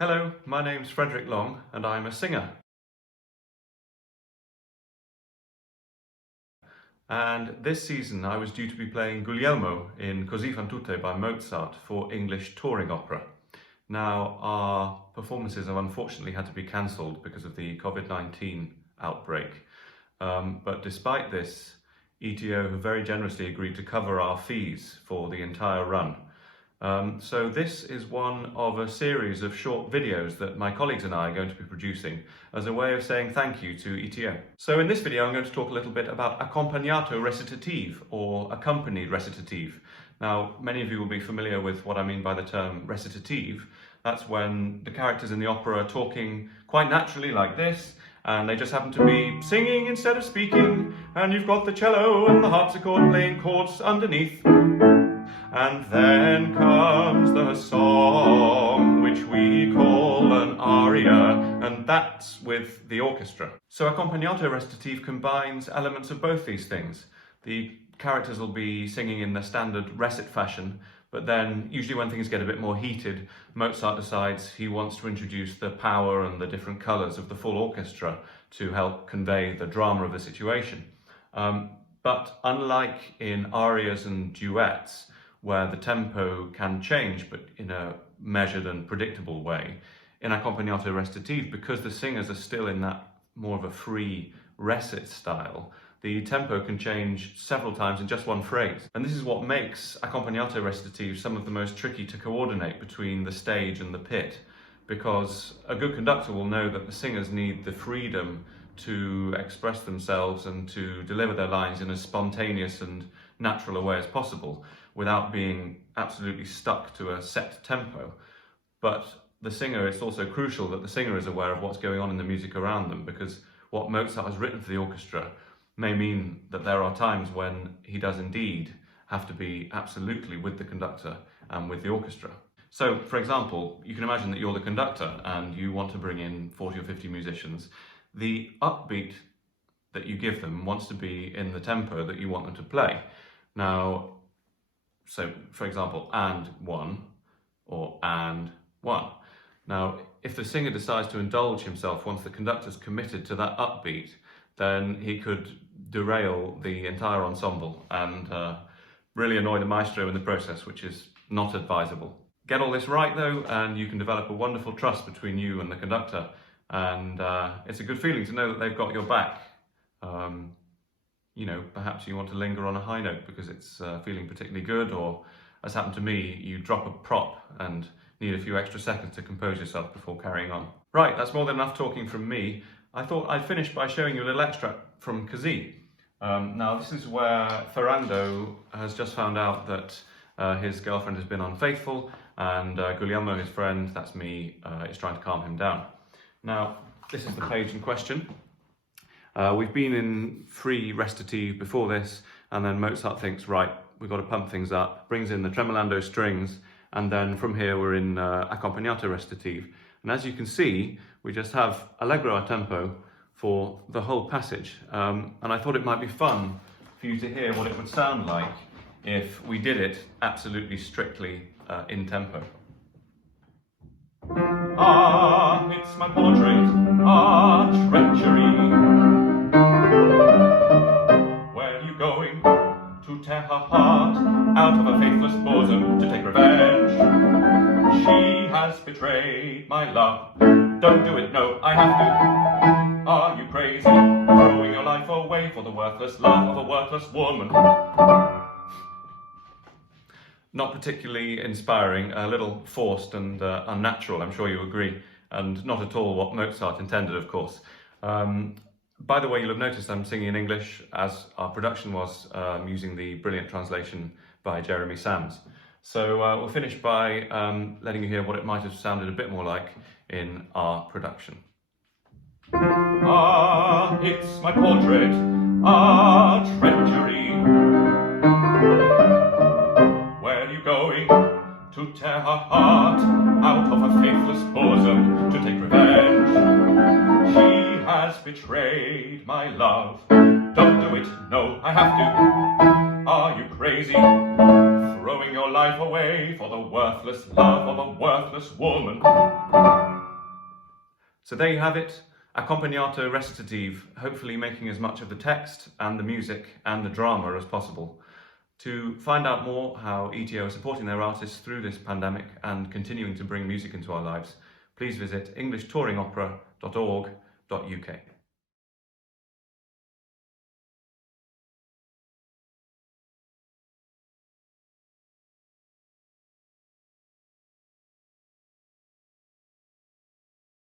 Hello, my name's Frederick Long and I'm a singer. And this season I was due to be playing Guglielmo in Cosi fan tutte by Mozart for English touring opera. Now our performances have unfortunately had to be cancelled because of the COVID-19 outbreak. But despite this, ETO have very generously agreed to cover our fees for the entire run. So this is one of a series of short videos that my colleagues and I are going to be producing as a way of saying thank you to ETO. So in this video I'm going to talk a little bit about accompagnato recitative or accompanied recitative. Now many of you will be familiar with what I mean by the term recitative. That's when the characters in the opera are talking quite naturally like this, and they just happen to be singing instead of speaking, and you've got the cello and the harpsichord playing chords underneath. And then comes the song, which we call an aria, and that's with the orchestra. So accompagnato recitative combines elements of both these things. The characters will be singing in the standard recit fashion, but then usually when things get a bit more heated, Mozart decides he wants to introduce the power and the different colours of the full orchestra to help convey the drama of the situation. But unlike in arias and duets, where the tempo can change but in a measured and predictable way, in accompagnato recitative, because the singers are still in that more of a free recit style, the tempo can change several times in just one phrase. And this is what makes accompagnato recitative some of the most tricky to coordinate between the stage and the pit, because a good conductor will know that the singers need the freedom to express themselves and to deliver their lines in as spontaneous and natural a way as possible, without being absolutely stuck to a set tempo. But the singer, it's also crucial that the singer is aware of what's going on in the music around them, because what Mozart has written for the orchestra may mean that there are times when he does indeed have to be absolutely with the conductor and with the orchestra. So, for example, you can imagine that you're the conductor and you want to bring in 40 or 50 musicians. The upbeat that you give them wants to be in the tempo that you want them to play. Now, so for example, and one, or and one. Now, if the singer decides to indulge himself once the conductor's committed to that upbeat, then he could derail the entire ensemble and really annoy the maestro in the process, which is not advisable. Get all this right though, and you can develop a wonderful trust between you and the conductor, and it's a good feeling to know that they've got your back. You know, perhaps you want to linger on a high note because it's feeling particularly good, or as happened to me, you drop a prop and need a few extra seconds to compose yourself before carrying on. Right, that's more than enough talking from me. I thought I'd finish by showing you a little extract from Cosi. Now this is where Ferrando has just found out that his girlfriend has been unfaithful, and Guglielmo, his friend, that's me, is trying to calm him down. Now, this is the page in question. We've been in free recitative before this, and then Mozart thinks, right, we've got to pump things up, brings in the tremolando strings, and then from here we're in accompagnato recitative. And as you can see, we just have allegro a tempo for the whole passage. And I thought it might be fun for you to hear what it would sound like if we did it absolutely strictly in tempo. Ah, it's my portrait, ah, treachery. Where are you going? To tear her heart out of a faithless bosom, to take revenge. She has betrayed my love. Don't do it, no, I have to. Are you crazy? Throwing your life away for the worthless love of a worthless woman. Not particularly inspiring, a little forced and unnatural, I'm sure you agree, and not at all what Mozart intended, of course. By the way, you'll have noticed I'm singing in English, as our production was, using the brilliant translation by Jeremy Sams. So we'll finish by letting you hear what it might have sounded a bit more like in our production. Ah, it's my portrait, ah, treachery. Where are you going? To tear her heart out of her faithless bosom, to take revenge. She has betrayed my love. Don't do it, no, I have to. Are you crazy? Throwing your life away for the worthless love of a worthless woman. So there you have it, accompagnato recitative, hopefully making as much of the text and the music and the drama as possible. To find out more how ETO are supporting their artists through this pandemic and continuing to bring music into our lives, please visit englishtouringopera.org.uk.